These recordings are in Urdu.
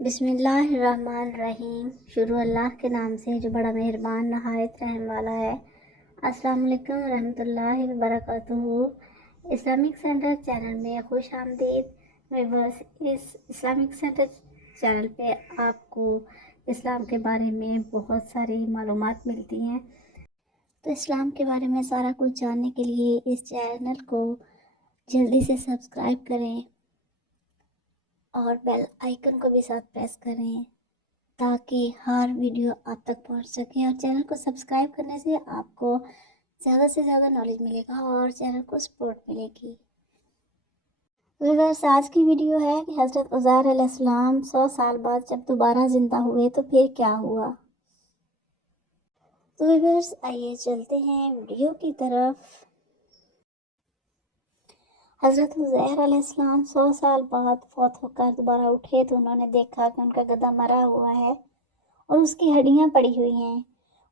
بسم اللہ الرحمن الرحیم۔ شروع اللہ کے نام سے جو بڑا مہربان نہایت رحم والا ہے۔ السلام علیکم ورحمۃ اللہ وبرکاتہ۔ اسلامک سینٹر چینل میں خوش آمدید ویورز۔ اس اسلامک سینٹر چینل پہ آپ کو اسلام کے بارے میں بہت ساری معلومات ملتی ہیں، تو اسلام کے بارے میں سارا کچھ جاننے کے لیے اس چینل کو جلدی سے سبسکرائب کریں اور بیل آئیکن کو بھی ساتھ پریس کریں تاکہ ہر ویڈیو آپ تک پہنچ سکے، اور چینل کو سبسکرائب کرنے سے آپ کو زیادہ سے زیادہ نالج ملے گا اور چینل کو سپورٹ ملے گی۔ ویورز، آج کی ویڈیو ہے کہ حضرت عزیر علیہ السلام 100 سال بعد جب دوبارہ زندہ ہوئے تو پھر کیا ہوا۔ تو ویورز آئیے چلتے ہیں ویڈیو کی طرف۔ حضرت عزیر علیہ السلام 100 سال بعد فوت ہو کر دوبارہ اٹھے تو انہوں نے دیکھا کہ ان کا گدھا مرا ہوا ہے اور اس کی ہڈیاں پڑی ہوئی ہیں۔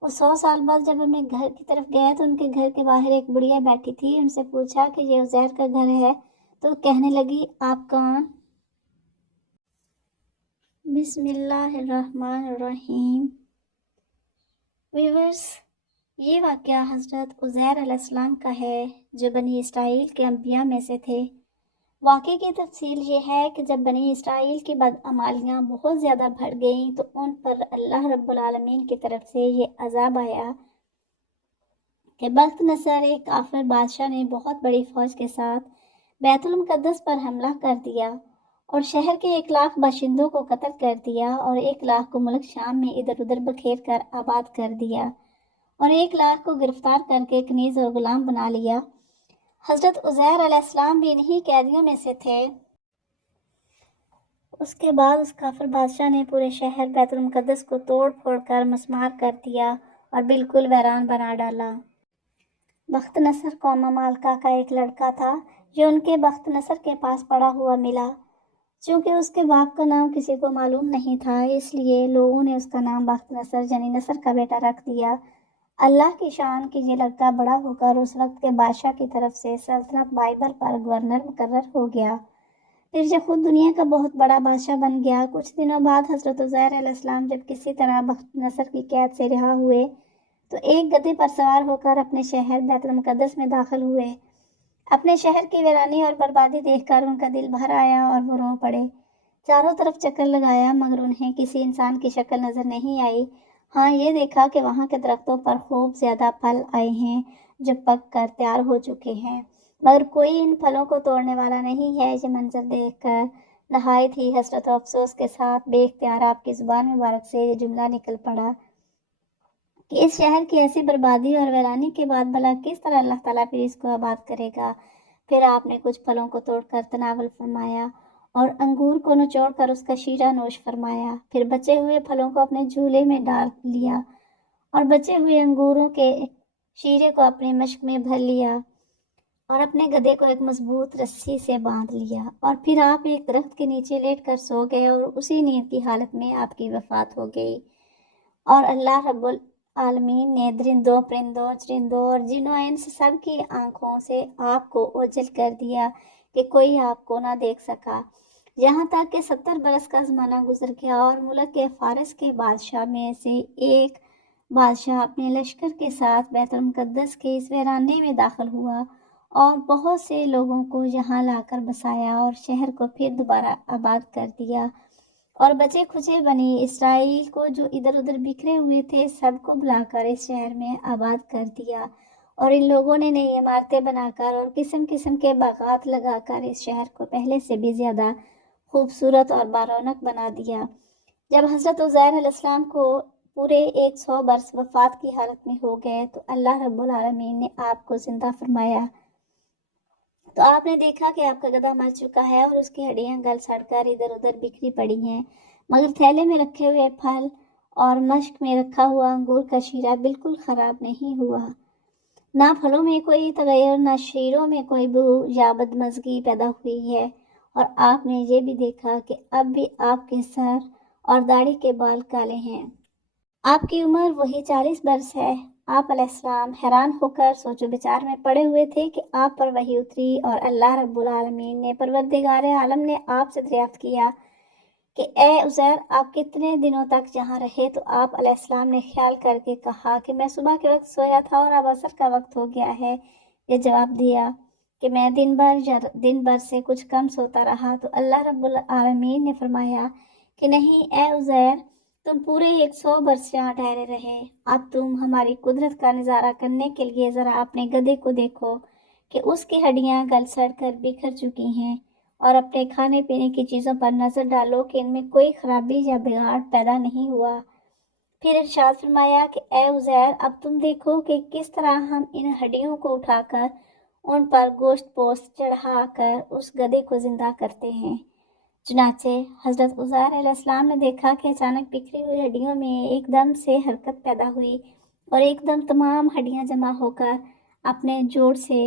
وہ 100 سال بعد جب اپنے گھر کی طرف گئے تو ان کے گھر کے باہر ایک بڑھیا بیٹھی تھی۔ ان سے پوچھا کہ یہ عزیر کا گھر ہے، تو کہنے لگی آپ کون؟ بسم اللہ الرحمن الرحیم۔ ویورز، یہ واقعہ حضرت عزیر علیہ السلام کا ہے جو بنی اسرائیل کے انبیاء میں سے تھے۔ واقعے کی تفصیل یہ ہے کہ جب بنی اسرائیل کی بدعمالیاں بہت زیادہ بڑھ گئیں تو ان پر اللہ رب العالمین کی طرف سے یہ عذاب آیا کہ بخت نصر ایک کافر بادشاہ نے بہت بڑی فوج کے ساتھ بیت المقدس پر حملہ کر دیا اور شہر کے 1,00,000 باشندوں کو قتل کر دیا اور 1,00,000 کو ملک شام میں ادھر ادھر بکھیر کر آباد کر دیا اور 1,00,000 کو گرفتار کر کے کنیز اور غلام بنا لیا۔ حضرت عزیر علیہ السلام بھی انہی قیدیوں میں سے تھے۔ اس کے بعد اس کافر بادشاہ نے پورے شہر بیت المقدس کو توڑ پھوڑ کر مسمار کر دیا اور بالکل ویران بنا ڈالا۔ بخت نصر قوم مالکہ کا ایک لڑکا تھا جو ان کے بخت نصر کے پاس پڑا ہوا ملا۔ چونکہ اس کے باپ کا نام کسی کو معلوم نہیں تھا، اس لیے لوگوں نے اس کا نام بخت نصر یعنی نصر کا بیٹا رکھ دیا۔ اللہ کی شان کہ یہ لڑکا بڑا ہو کر اس وقت کے بادشاہ کی طرف سے سلطنت بائبل پر گورنر مقرر ہو گیا۔ پھر جب خود دنیا کا بہت بڑا بادشاہ بن گیا، کچھ دنوں بعد حضرت عزیر علیہ السلام جب کسی طرح بخت نصر کی قید سے رہا ہوئے تو ایک گدھے پر سوار ہو کر اپنے شہر بیت المقدس میں داخل ہوئے۔ اپنے شہر کی ویرانی اور بربادی دیکھ کر ان کا دل بھر آیا اور وہ رو پڑے۔ چاروں طرف چکر لگایا مگر انہیں کسی انسان کی شکل نظر نہیں آئی۔ ہاں، یہ دیکھا کہ وہاں کے درختوں پر خوب زیادہ پھل آئے ہیں جو پک کر تیار ہو چکے ہیں، مگر کوئی ان پھلوں کو توڑنے والا نہیں ہے۔ یہ منظر دیکھ کر نہایت ہی حسرت و افسوس کے ساتھ بے اختیار آپ کی زبان مبارک سے یہ جملہ نکل پڑا کہ اس شہر کی ایسی بربادی اور ویرانی کے بعد بھلا کس طرح اللہ تعالیٰ پھر اس کو آباد کرے گا۔ پھر آپ نے کچھ پھلوں کو توڑ کر تناول فرمایا اور انگور کو نچوڑ کر اس کا شیرہ نوش فرمایا۔ پھر بچے ہوئے پھلوں کو اپنے جھولے میں ڈال لیا اور بچے ہوئے انگوروں کے شیرے کو اپنے مشک میں بھر لیا اور اپنے گدھے کو ایک مضبوط رسی سے باندھ لیا، اور پھر آپ ایک درخت کے نیچے لیٹ کر سو گئے اور اسی نیند کی حالت میں آپ کی وفات ہو گئی۔ اور اللہ رب العالمین نے درندوں، پرندوں، چرندوں اور جن و انس سب کی آنکھوں سے آپ کو اوجھل کر دیا کہ کوئی آپ کو نہ دیکھ سکا، یہاں تک کہ 70 برس کا زمانہ گزر گیا اور ملک کے فارس کے بادشاہ میں سے ایک بادشاہ اپنے لشکر کے ساتھ بیت المقدس کے اس ویرانے میں داخل ہوا اور بہت سے لوگوں کو یہاں لا کر بسایا اور شہر کو پھر دوبارہ آباد کر دیا، اور بچے کھچے بنی اسرائیل کو جو ادھر ادھر بکھرے ہوئے تھے سب کو بلا کر اس شہر میں آباد کر دیا، اور ان لوگوں نے نئی عمارتیں بنا کر اور قسم قسم کے باغات لگا کر اس شہر کو پہلے سے بھی زیادہ خوبصورت اور بارونق بنا دیا۔ جب حضرت عزیر علیہ السلام کو پورے 100 برس وفات کی حالت میں ہو گئے تو اللہ رب العالمین نے آپ کو زندہ فرمایا، تو آپ نے دیکھا کہ آپ کا گدھا مر چکا ہے اور اس کی ہڈیاں گل سڑ کر ادھر ادھر بکھری پڑی ہیں، مگر تھیلے میں رکھے ہوئے پھل اور مشک میں رکھا ہوا انگور کا شیرہ بالکل خراب نہیں ہوا۔ نہ پھلوں میں کوئی تغیر، نہ شیروں میں کوئی بو یا بدمزگی پیدا ہوئی ہے، اور آپ نے یہ بھی دیکھا کہ اب بھی آپ کے سر اور داڑھی کے بال کالے ہیں۔ آپ کی عمر وہی 40 برس ہے۔ آپ علیہ السلام حیران ہو کر سوچ و بچار میں پڑے ہوئے تھے کہ آپ پر وحی اتری اور اللہ رب العالمین نے پروردگار عالم نے آپ سے دریافت کیا کہ اے عزیر آپ کتنے دنوں تک یہاں رہے؟ تو آپ علیہ السلام نے خیال کر کے کہا کہ میں صبح کے وقت سویا تھا اور اب عصر کا وقت ہو گیا ہے۔ یہ جواب دیا کہ میں دن بھر سے کچھ کم سوتا رہا۔ تو اللہ رب العالمین نے فرمایا کہ نہیں اے عزیر، تم پورے 100 برس یہاں ٹھہرے رہے۔ اب تم ہماری قدرت کا نظارہ کرنے کے لیے ذرا اپنے گدھے کو دیکھو کہ اس کی ہڈیاں گل سڑ کر بکھر چکی ہیں، اور اپنے کھانے پینے کی چیزوں پر نظر ڈالو کہ ان میں کوئی خرابی یا بگاڑ پیدا نہیں ہوا۔ پھر ارشاد فرمایا کہ اے عزیر اب تم دیکھو کہ کس طرح ہم ان ہڈیوں کو اٹھا کر ان پر گوشت پوست چڑھا کر اس گدھے کو زندہ کرتے ہیں۔ چنانچہ حضرت عزیر علیہ السلام نے دیکھا کہ اچانک بکھری ہوئی ہڈیوں میں ایک دم سے حرکت پیدا ہوئی، اور ایک دم تمام ہڈیاں جمع ہو کر اپنے جوڑ سے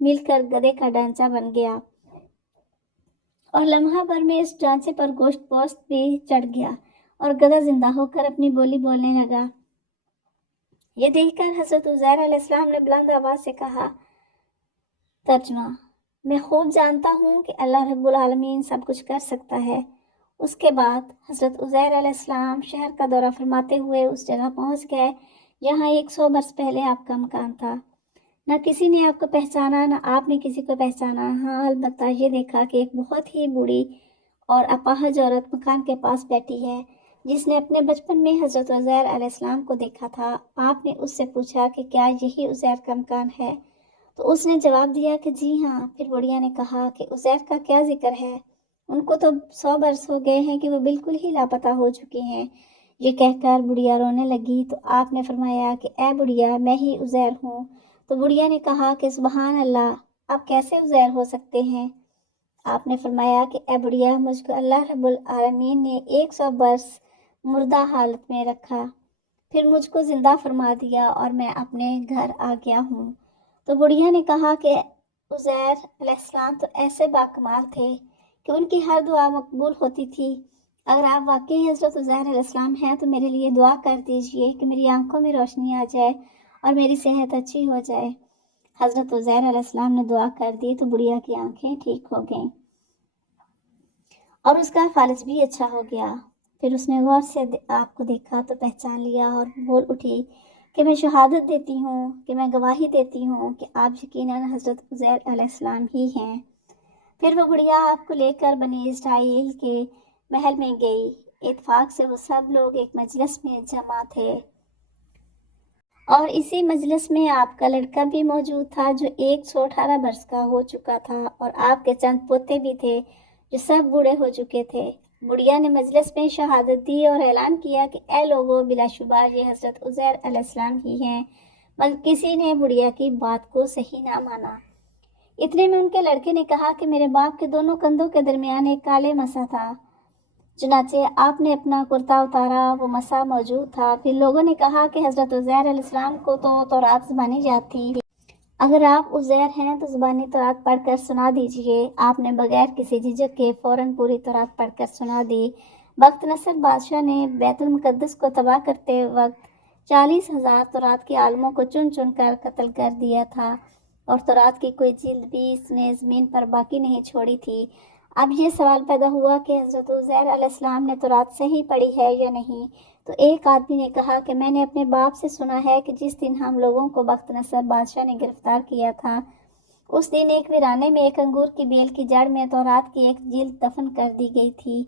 مل کر گدھے کا ڈھانچہ بن گیا، اور لمحہ بھر میں اس ڈھانچے پر گوشت پوست بھی چڑھ گیا اور گدھا زندہ ہو کر اپنی بولی بولنے لگا۔ یہ دیکھ کر حضرت عزیر علیہ السلام نے بلند آواز سے کہا، ترجمہ: میں خوب جانتا ہوں کہ اللہ رب العالمین سب کچھ کر سکتا ہے۔ اس کے بعد حضرت عزیر علیہ السلام شہر کا دورہ فرماتے ہوئے اس جگہ پہنچ گئے جہاں 100 برس پہلے آپ کا مکان تھا۔ نہ کسی نے آپ کو پہچانا، نہ آپ نے کسی کو پہچانا۔ ہاں البتہ یہ دیکھا کہ ایک بہت ہی بوڑھی اور اپاہج عورت مکان کے پاس بیٹھی ہے جس نے اپنے بچپن میں حضرت عزیر علیہ السلام کو دیکھا تھا۔ آپ نے اس سے پوچھا کہ کیا یہی عزیر کا مکان ہے؟ تو اس نے جواب دیا کہ جی ہاں۔ پھر بڑھیا نے کہا کہ عزیر کا کیا ذکر ہے؟ ان کو تو 100 برس ہو گئے ہیں کہ وہ بالکل ہی لاپتہ ہو چکے ہیں۔ یہ کہہ کر بڑھیا رونے لگی تو آپ نے فرمایا کہ اے بڑھیا، میں ہی عزیر ہوں۔ تو بڑھیا نے کہا کہ سبحان اللہ، آپ کیسے عزیر ہو سکتے ہیں؟ آپ نے فرمایا کہ اے بڑھیا، مجھ کو اللہ رب العالمین نے 100 برس مردہ حالت میں رکھا، پھر مجھ کو زندہ فرما دیا اور میں اپنے گھر آ گیا ہوں۔ تو بڑھیا نے کہا کہ عزیر علیہ السلام تو ایسے باکمال تھے کہ ان کی ہر دعا مقبول ہوتی تھی۔ اگر آپ واقعی حضرت عزیر علیہ السلام ہیں تو میرے لیے دعا کر دیجئے کہ میری آنکھوں میں روشنی آ جائے اور میری صحت اچھی ہو جائے۔ حضرت عزیر علیہ السلام نے دعا کر دی تو بڑھیا کی آنکھیں ٹھیک ہو گئیں اور اس کا فالج بھی اچھا ہو گیا۔ پھر اس نے غور سے آپ کو دیکھا تو پہچان لیا اور بول اٹھی کہ میں شہادت دیتی ہوں، کہ میں گواہی دیتی ہوں کہ آپ یقیناً حضرت عزیر علیہ السلام ہی ہیں۔ پھر وہ بڑھیا آپ کو لے کر بنی اسرائیل کے محل میں گئی۔ اتفاق سے وہ سب لوگ ایک مجلس میں جمع تھے، اور اسی مجلس میں آپ کا لڑکا بھی موجود تھا جو 118 برس کا ہو چکا تھا، اور آپ کے چند پوتے بھی تھے جو سب بوڑھے ہو چکے تھے۔ بڑھیا نے مجلس میں شہادت دی اور اعلان کیا کہ اے لوگو، بلا شبہ یہ حضرت عزیر علیہ السلام ہی ہیں، مگر کسی نے بڑھیا کی بات کو صحیح نہ مانا۔ اتنے میں ان کے لڑکے نے کہا کہ میرے باپ کے دونوں کندھوں کے درمیان ایک کالے مسا تھا۔ چنانچہ آپ نے اپنا کرتا اتارا، وہ مسا موجود تھا۔ پھر لوگوں نے کہا کہ حضرت عزیر علیہ السلام کو تو تورات زبانی یاد تھی، اگر آپ عزیر ہیں تو زبانی تورات پڑھ کر سنا دیجئے۔ آپ نے بغیر کسی جھجک کے فوراً پوری تورات پڑھ کر سنا دی۔ بخت نصر بادشاہ نے بیت المقدس کو تباہ کرتے وقت 40,000 تورات کے عالموں کو چن چن کر قتل کر دیا تھا، اور تورات کی کوئی جلد بھی اس نے زمین پر باقی نہیں چھوڑی تھی۔ اب یہ سوال پیدا ہوا کہ حضرت عزیر علیہ السلام نے تورات صحیح پڑھی ہے یا نہیں؟ تو ایک آدمی نے کہا کہ میں نے اپنے باپ سے سنا ہے کہ جس دن ہم لوگوں کو بخت نصر بادشاہ نے گرفتار کیا تھا، اس دن ایک ویرانے میں ایک انگور کی بیل کی جڑ میں تورات کی ایک جلد دفن کر دی گئی تھی۔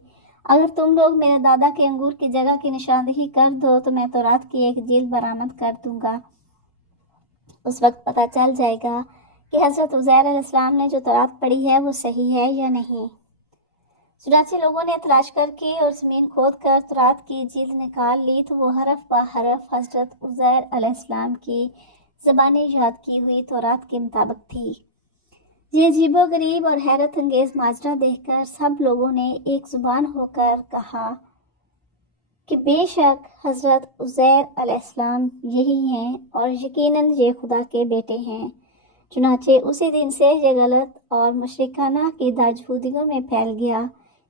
اگر تم لوگ میرے دادا کے انگور کی جگہ کی نشاندہی کر دو تو میں تورات کی ایک جلد برآمد کر دوں گا۔ اس وقت پتہ چل جائے گا کہ حضرت عزیر علیہ السلام نے جو تورات پڑھی ہے وہ صحیح ہے یا نہیں۔ چنانچہ لوگوں نے تلاش کر کے اور زمین کھود کر تورات کی جلد نکال لی تو وہ حرف بہ حرف حضرت عزیر علیہ السلام کی زبانی یاد کی ہوئی تورات کے مطابق تھی۔ یہ عجیب و غریب اور حیرت انگیز ماجرا دیکھ کر سب لوگوں نے ایک زبان ہو کر کہا کہ بے شک حضرت عزیر علیہ السلام یہی ہیں، اور یقیناً یہ خدا کے بیٹے ہیں۔ چنانچہ اسی دن سے یہ غلط اور مشرکانہ عقیدہ یہودیوں میں پھیل گیا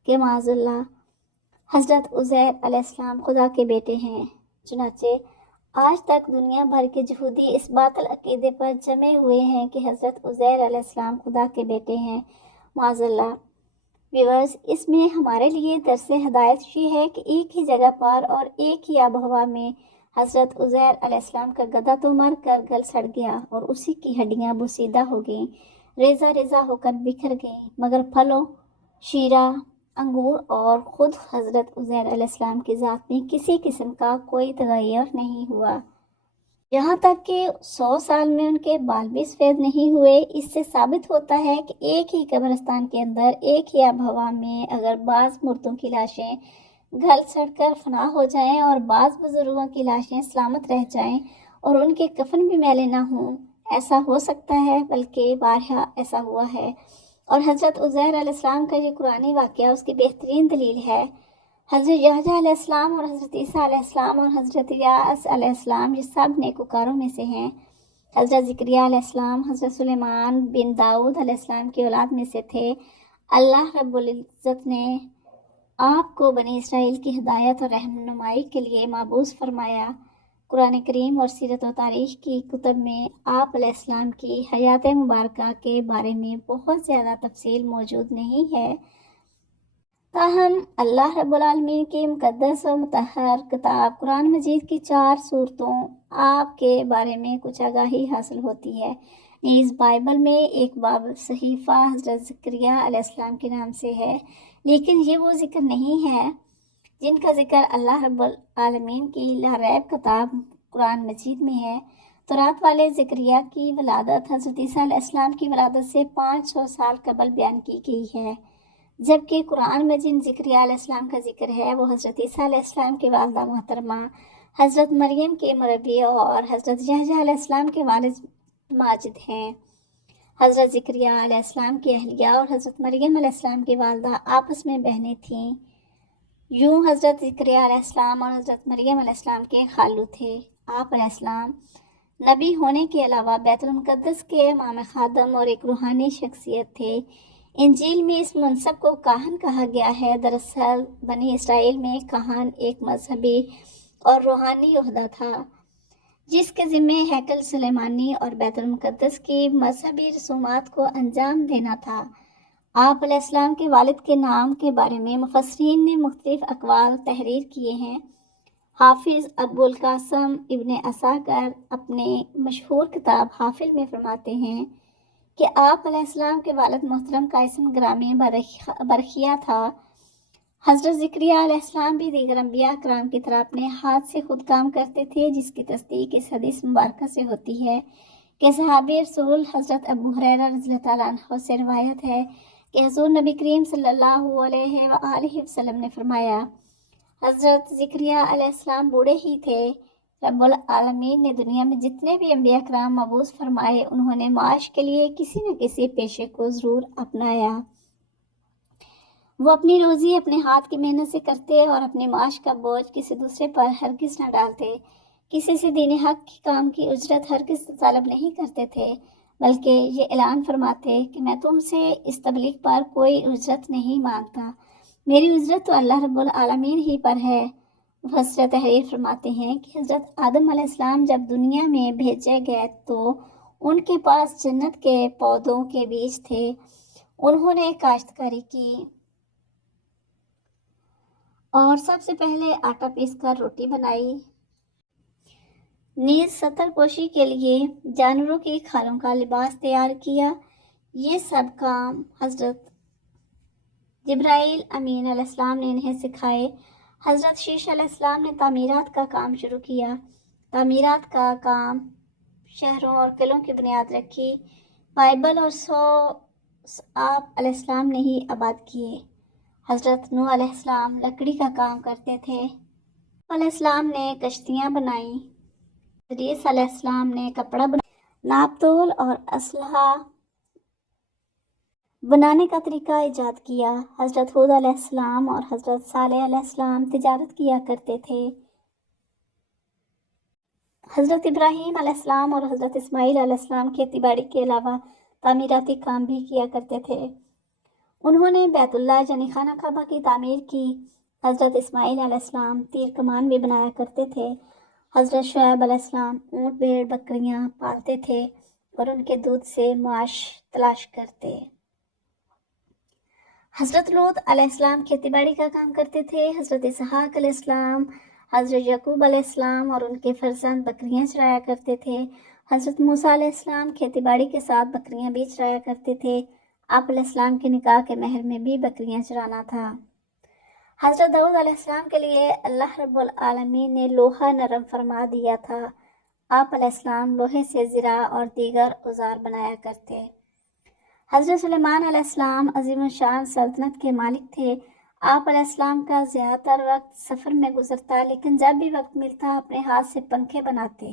کہ معاذ اللہ حضرت عزیر علیہ السلام خدا کے بیٹے ہیں۔ چنانچہ آج تک دنیا بھر کے یہودی اس باطل عقیدے پر جمے ہوئے ہیں کہ حضرت عزیر علیہ السلام خدا کے بیٹے ہیں، معاذ اللہ۔ ویورز، اس میں ہمارے لیے درس ہدایت یہ ہے کہ ایک ہی جگہ پر اور ایک ہی آب و ہوا میں حضرت عزیر علیہ السلام کا گدھا تو مر کر گل سڑ گیا اور اسی کی ہڈیاں بوسیدہ ہو گئیں، ریزہ ریزہ ہو کر بکھر گئیں، مگر پھلوں، شیرہ، انگور اور خود حضرت عزیر علیہ السلام کی ذات میں کسی قسم کا کوئی تغیر نہیں ہوا۔ یہاں تک کہ 100 سال میں ان کے بال بھی سفید نہیں ہوئے۔ اس سے ثابت ہوتا ہے کہ ایک ہی قبرستان کے اندر ایک ہی آب و ہوا میں اگر بعض مردوں کی لاشیں گل سڑ کر فنا ہو جائیں اور بعض بزرگوں کی لاشیں سلامت رہ جائیں اور ان کے کفن بھی میلے نہ ہوں، ایسا ہو سکتا ہے، بلکہ بارہا ایسا ہوا ہے۔ اور حضرت عزیر علیہ السلام کا یہ قرآنی واقعہ اس کی بہترین دلیل ہے۔ حضرت یحییٰ علیہ السلام اور حضرت عیسیٰ علیہ السلام اور حضرت الیاس علیہ السلام یہ سب نیکوکاروں میں سے ہیں۔ حضرت زکریا علیہ السلام حضرت سلیمان بن داؤد علیہ السلام کی اولاد میں سے تھے۔ اللہ رب العزت نے آپ کو بنی اسرائیل کی ہدایت اور رہنمائی کے لیے مبعوث فرمایا۔ قرآن کریم اور سیرت و تاریخ کی کتب میں آپ علیہ السلام کی حیات مبارکہ کے بارے میں بہت زیادہ تفصیل موجود نہیں ہے، تاہم اللہ رب العالمین کی مقدس و مطہر کتاب قرآن مجید کی 4 سورتوں آپ کے بارے میں کچھ آگاہی حاصل ہوتی ہے۔ نیز بائبل میں ایک باب صحیفہ حضرت زکریا علیہ السلام کے نام سے ہے، لیکن یہ وہ ذکر نہیں ہے جن کا ذکر اللہ رب العالمین کی لاریب کتاب قرآن مجید میں ہے۔ تورات والے زکریا کی ولادت حضرت عیسیٰ علیہ السلام کی ولادت سے 500 سال قبل بیان کی گئی ہے، جبکہ قرآن میں جن زکریا علیہ السلام کا ذکر ہے وہ حضرت عیسیٰ علیہ السلام کی والدہ محترمہ حضرت مریم کے مربی اور حضرت یحییٰ علیہ السلام کے والد ماجد ہیں۔ حضرت زکریا علیہ السلام کی اہلیہ اور حضرت مریم علیہ السلام کی والدہ آپس میں بہنیں تھیں۔ یوں حضرت زکریا علیہ السلام اور حضرت مریم علیہ السلام کے خالو تھے۔ آپ علیہ السلام نبی ہونے کے علاوہ بیت المقدس کے امام خادم اور ایک روحانی شخصیت تھے۔ انجیل میں اس منصب کو کاہن کہا گیا ہے۔ دراصل بنی اسرائیل میں کاہن ایک مذہبی اور روحانی عہدہ تھا جس کے ذمے ہیکل سلیمانی اور بیت المقدس کی مذہبی رسومات کو انجام دینا تھا۔ آپ علیہ السلام کے والد کے نام کے بارے میں مفسرین نے مختلف اقوال تحریر کیے ہیں۔ حافظ ابو القاسم ابن عساکر اپنے مشہور کتاب حافل میں فرماتے ہیں کہ آپ علیہ السلام کے والد محترم کا اسم گرامی برخیہ تھا۔ حضرت زکریا علیہ السلام بھی دیگر انبیاء کرام کی طرح اپنے ہاتھ سے خود کام کرتے تھے، جس کی تصدیق اس حدیث مبارکہ سے ہوتی ہے کہ صحابی رسول حضرت ابو ہریرہ رضی اللہ تعالیٰ عنہ سے روایت ہے کہ حضور نبی کریم صلی اللہ علیہ وآلہ وسلم نے فرمایا، حضرت زکریا علیہ السلام بوڑھے ہی تھے، رب العالمین نے دنیا میں جتنے بھی انبیاء کرام مبعوث فرمائے انہوں نے معاش کے لیے کسی نہ کسی پیشے کو ضرور اپنایا۔ وہ اپنی روزی اپنے ہاتھ کی محنت سے کرتے اور اپنے معاش کا بوجھ کسی دوسرے پر ہرگز نہ ڈالتے، کسی سے دین حق کی کام کی اجرت ہرگز طلب نہیں کرتے تھے، بلکہ یہ اعلان فرماتے کہ میں تم سے اس تبلیغ پر کوئی اجرت نہیں مانگتا، میری اجرت تو اللہ رب العالمین ہی پر ہے۔ مفسر تحریر فرماتے ہیں کہ حضرت آدم علیہ السلام جب دنیا میں بھیجے گئے تو ان کے پاس جنت کے پودوں کے بیج تھے، انہوں نے کاشتکاری کی اور سب سے پہلے آٹا پیس کر روٹی بنائی، نیز ستر پوشی کے لیے جانوروں کی کھالوں کا لباس تیار کیا۔ یہ سب کام حضرت جبرائیل امین علیہ السلام نے انہیں سکھائے۔ حضرت شیش علیہ السلام نے تعمیرات کا کام شروع کیا، تعمیرات کا کام شہروں اور قلعوں کی بنیاد رکھی۔ بائبل اور 100 آپ علیہ السلام نے ہی آباد کیے۔ حضرت نوح علیہ السلام لکڑی کا کام کرتے تھے، علیہ السلام نے کشتیاں بنائیں، ادریس علیہ السلام نے کپڑا بنایا، ناپ تول اور اسلحہ بنانے کا طریقہ ایجاد کیا۔ حضرت ہود علیہ السلام اور حضرت صالح علیہ السلام تجارت کیا کرتے تھے۔ حضرت ابراہیم علیہ السلام اور حضرت اسماعیل علیہ السلام کھیتی باڑی کے علاوہ تعمیراتی کام بھی کیا کرتے تھے۔ انہوں نے بیت اللہ یعنی خانہ کعبہ کی تعمیر کی۔ حضرت اسماعیل علیہ السلام تیر کمان بھی بنایا کرتے تھے۔ حضرت شعیب علیہ السلام اونٹ بھیڑ بکریاں پالتے تھے اور ان کے دودھ سے معاش تلاش کرتے۔ حضرت لوط علیہ السلام کھیتی باڑی کا کام کرتے تھے۔ حضرت اسحاق علیہ السلام، حضرت یعقوب علیہ السلام اور ان کے فرزند بکریاں چرایا کرتے تھے۔ حضرت موسیٰ علیہ السلام کھیتی باڑی کے ساتھ بکریاں بھی چرایا کرتے تھے۔ آپ علیہ السلام کے نکاح کے مہر میں بھی بکریاں چرانا تھا۔ حضرت داؤد علیہ السلام کے لیے اللہ رب العالمین نے لوہا نرم فرما دیا تھا۔ آپ علیہ السلام لوہے سے زرہ اور دیگر اوزار بنایا کرتے۔ حضرت سلیمان علیہ السلام عظیم الشان سلطنت کے مالک تھے۔ آپ علیہ السلام کا زیادہ تر وقت سفر میں گزرتا، لیکن جب بھی وقت ملتا اپنے ہاتھ سے پنکھے بناتے۔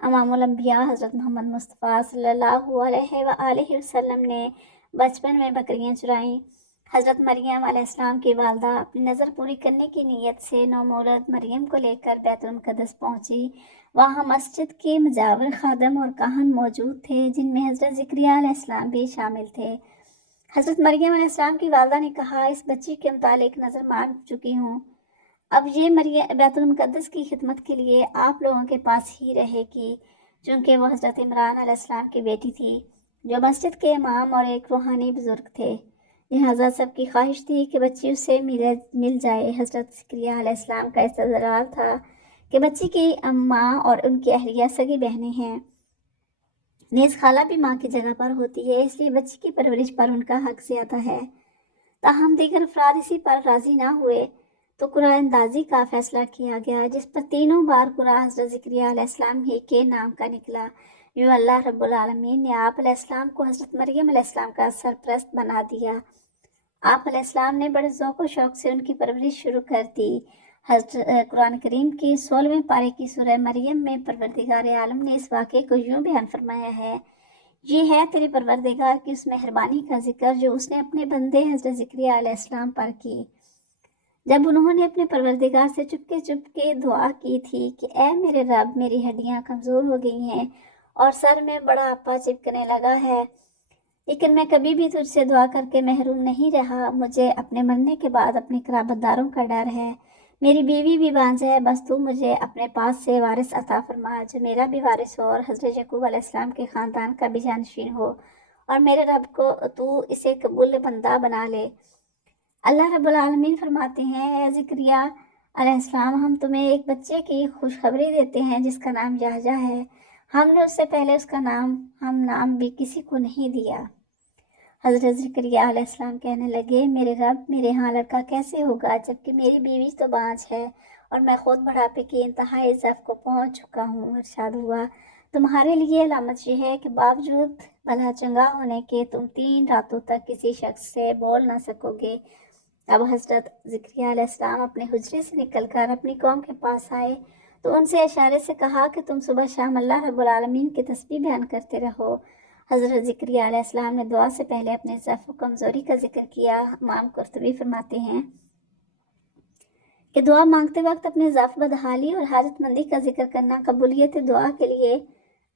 امام الانبیاء حضرت محمد مصطفیٰ صلی اللہ علیہ وآلہ وسلم نے بچپن میں بکریاں چرائیں۔ حضرت مریم علیہ السلام کی والدہ اپنی نظر پوری کرنے کی نیت سے نومولود مریم کو لے کر بیت المقدس پہنچی۔ وہاں مسجد کے مجاور خادم اور کاہن موجود تھے، جن میں حضرت زکریا علیہ السلام بھی شامل تھے۔ حضرت مریم علیہ السلام کی والدہ نے کہا، اس بچی کے متعلق نظر مانگ چکی ہوں، اب یہ مریم بیت المقدس کی خدمت کے لیے آپ لوگوں کے پاس ہی رہے گی، چونکہ وہ حضرت عمران علیہ السلام کی بیٹی تھی، جو مسجد کے امام اور ایک روحانی بزرگ تھے۔ لہٰذا سب کی خواہش تھی کہ بچی اس سے مل جائے۔ حضرت زکریا علیہ السلام کا استدلال تھا کہ بچی کی اماں اور ان کی اہلیہ سگی بہنیں ہیں، نیز خالہ بھی ماں کی جگہ پر ہوتی ہے، اس لیے بچی کی پرورش پر ان کا حق زیادہ ہے۔ تاہم دیگر افراد اسی پر راضی نہ ہوئے تو قرعہ اندازی کا فیصلہ کیا گیا، جس پر تینوں بار قرعہ حضرت زکریا علیہ السلام ہی کے نام کا نکلا۔ یوں اللہ رب العالمین نے آپ علیہ السلام کو حضرت مریم علیہ السلام کا سرپرست بنا دیا۔ آپ علیہ السلام نے بڑے ذوق و شوق سے ان کی پرورش شروع کر دی۔ قرآن کریم کی 16ویں پارے کی سورہ مریم میں پروردگار عالم نے اس واقعے کو یوں بیان فرمایا ہے، یہ ہے تیرے پروردگار کی اس مہربانی کا ذکر جو اس نے اپنے بندے حضرت زکریا علیہ السلام پر کی، جب انہوں نے اپنے پروردگار سے چپکے دعا کی تھی کہ اے میرے رب، میری ہڈیاں کمزور ہو گئی ہیں اور سر میں بڑا اپا چپکنے لگا ہے، لیکن میں کبھی بھی تجھ سے دعا کر کے محروم نہیں رہا۔ مجھے اپنے مرنے کے بعد اپنے قرابت داروں کا ڈر ہے، میری بیوی بھی بانجھ ہے، بس تو مجھے اپنے پاس سے وارث عطا فرما جو میرا بھی وارث ہو اور حضرت یعقوب علیہ السلام کے خاندان کا بھی جانشین ہو، اور میرے رب کو تو اسے قبول بندہ بنا لے۔ اللہ رب العالمین فرماتے ہیں، اے زکریا علیہ السلام، ہم تمہیں ایک بچے کی خوشخبری دیتے ہیں جس کا نام یحییٰ ہے۔ ہم نے اس سے پہلے اس کا نام بھی کسی کو نہیں دیا۔ حضرت زکریا علیہ السلام کہنے لگے، میرے رب، میرے ہاں لڑکا کیسے ہوگا جبکہ میری بیوی تو بانجھ ہے اور میں خود بڑھاپے کی انتہائی ضعف کو پہنچ چکا ہوں۔ ارشاد ہوا، تمہارے لیے علامت یہ ہے کہ باوجود بھلا چنگا ہونے کے تم 3 راتوں تک کسی شخص سے بول نہ سکو گے۔ اب حضرت زکریا علیہ السلام اپنے حجرے سے نکل کر اپنی قوم کے پاس آئے تو ان سے اشارے سے کہا کہ تم صبح شام اللہ رب العالمین کی تسبیح بیان کرتے رہو۔ حضرت زکریا علیہ السلام نے دعا سے پہلے اپنے ضعف و کمزوری کا ذکر کیا۔ امام قرطبی فرماتے ہیں کہ دعا مانگتے وقت اپنے ضعف، بدحالی اور حاجت مندی کا ذکر کرنا قبولیت دعا کے لیے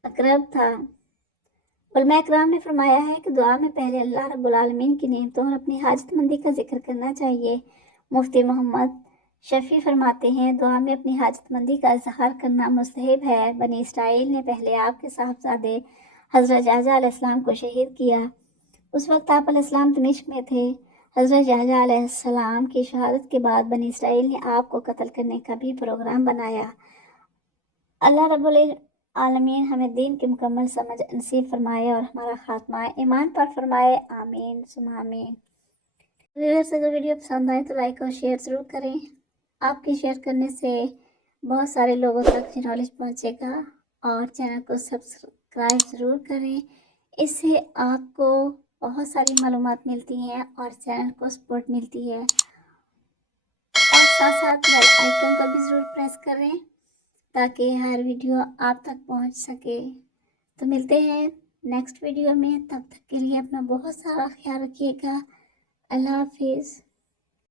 اقرب تھا۔ علماء کرام نے فرمایا ہے کہ دعا میں پہلے اللہ رب العالمین کی نعمتوں اور اپنی حاجت مندی کا ذکر کرنا چاہیے۔ مفتی محمد شفیع فرماتے ہیں، دعا میں اپنی حاجت مندی کا اظہار کرنا مستحب ہے۔ بنی اسرائیل نے پہلے آپ کے صاحبزادے حضرت یحییٰ علیہ السلام کو شہید کیا۔ اس وقت آپ علیہ السلام دمشق میں تھے۔ حضرت یحییٰ علیہ السلام کی شہادت کے بعد بنی اسرائیل نے آپ کو قتل کرنے کا بھی پروگرام بنایا۔ اللہ رب العالمین ہمیں دین کی مکمل سمجھ نصیب فرمائے اور ہمارا خاتمہ ایمان پر فرمائے، آمین ثم آمین۔ ویورز، اگر ویڈیو پسند آئے تو لائک اور شیئر ضرور کریں۔ آپ کی شیئر کرنے سے بہت سارے لوگوں تک یہ نالج پہنچے گا، اور چینل کو سبسکرائب ضرور کریں، اس سے آپ کو بہت ساری معلومات ملتی ہیں اور چینل کو سپورٹ ملتی ہے، اور ساتھ ساتھ بیل آئیکن کو بھی ضرور پریس کریں تاکہ ہر ویڈیو آپ تک پہنچ سکے۔ تو ملتے ہیں نیکسٹ ویڈیو میں، تب تک کے لیے اپنا بہت سارا خیال رکھیے گا۔ اللہ حافظ۔